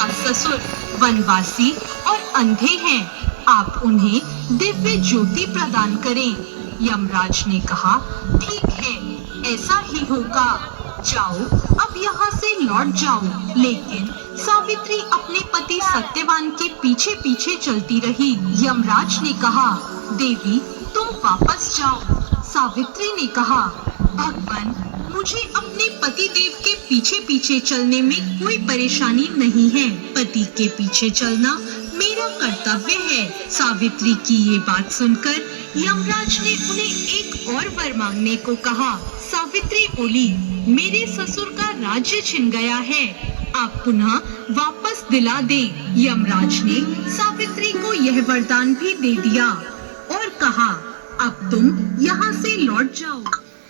का ससुर वनवासी और अंधे हैं, आप उन्हें दिव्य ज्योति प्रदान करें। यमराज ने कहा, ठीक है, ऐसा ही होगा। जाओ, अब यहाँ से लौट जाओ। लेकिन सावित्री अपने पति सत्यवान के पीछे पीछे चलती रही। यमराज ने कहा, देवी, तुम वापस जाओ। सावित्री ने कहा, भगवान, मुझे अपने पति देव के पीछे पीछे चलने में कोई परेशानी नहीं है। पति के पीछे चलना मेरा कर्तव्य है। सावित्री की ये बात सुनकर यमराज ने उन्हें एक और वर मांगने को कहा। सावित्री बोली, मेरे ससुर का राज्य छिन गया है, आप पुनः वापस दिला दे। यमराज ने सावित्री को यह वरदान भी दे दिया और कहा, अब तुम यहाँ से लौट जाओ।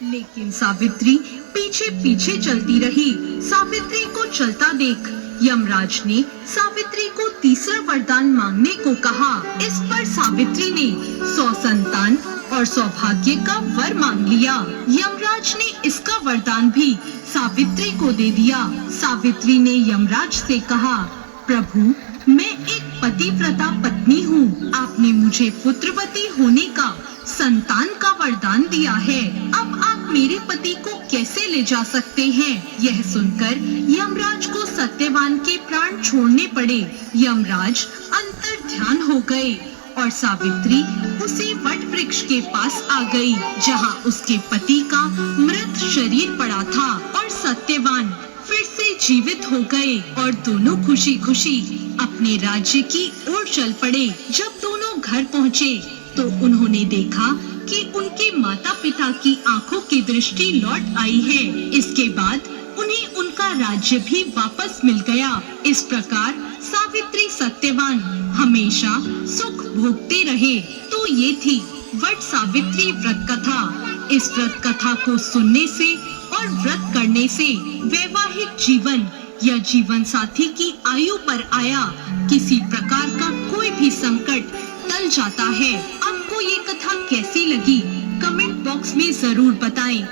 लेकिन सावित्री पीछे पीछे चलती रही। सावित्री को चलता देख यमराज ने सावित्री को तीसरा वरदान मांगने को कहा। इस पर सावित्री ने 100 संतान और सौभाग्य का वर मांग लिया। यमराज ने इसका वरदान भी सावित्री को दे दिया। सावित्री ने यमराज से कहा, प्रभु, मैं एक पतिव्रता पत्नी हूँ। आपने मुझे पुत्रवती होने का, संतान का वरदान दिया है। अब आप मेरे पति को कैसे ले जा सकते हैं? यह सुनकर यमराज को सत्यवान के प्राण छोड़ने पड़े। यमराज अंतर ध्यान हो गए और सावित्री उसी वट वृक्ष के पास आ गई, जहाँ उसके पति का मृत शरीर पड़ा था। और सत्यवान फिर से जीवित हो गए और दोनों खुशी खुशी अपने राज्य की ओर चल पड़े। जब दोनों घर पहुँचे तो उन्होंने देखा कि उनके माता पिता की आंखों की दृष्टि लौट आई है। इसके बाद उन्हें उनका राज्य भी वापस मिल गया। इस प्रकार सावित्री सत्यवान हमेशा सुख भोगते रहे। तो ये थी वट सावित्री व्रत कथा। इस व्रत कथा को सुनने से और व्रत करने से वैवाहिक जीवन या जीवन साथी की आयु पर आया किसी प्रकार का कोई भी संकट टल जाता है। आपको ये कथा कैसी लगी? कमेंट बॉक्स में जरूर बताएं।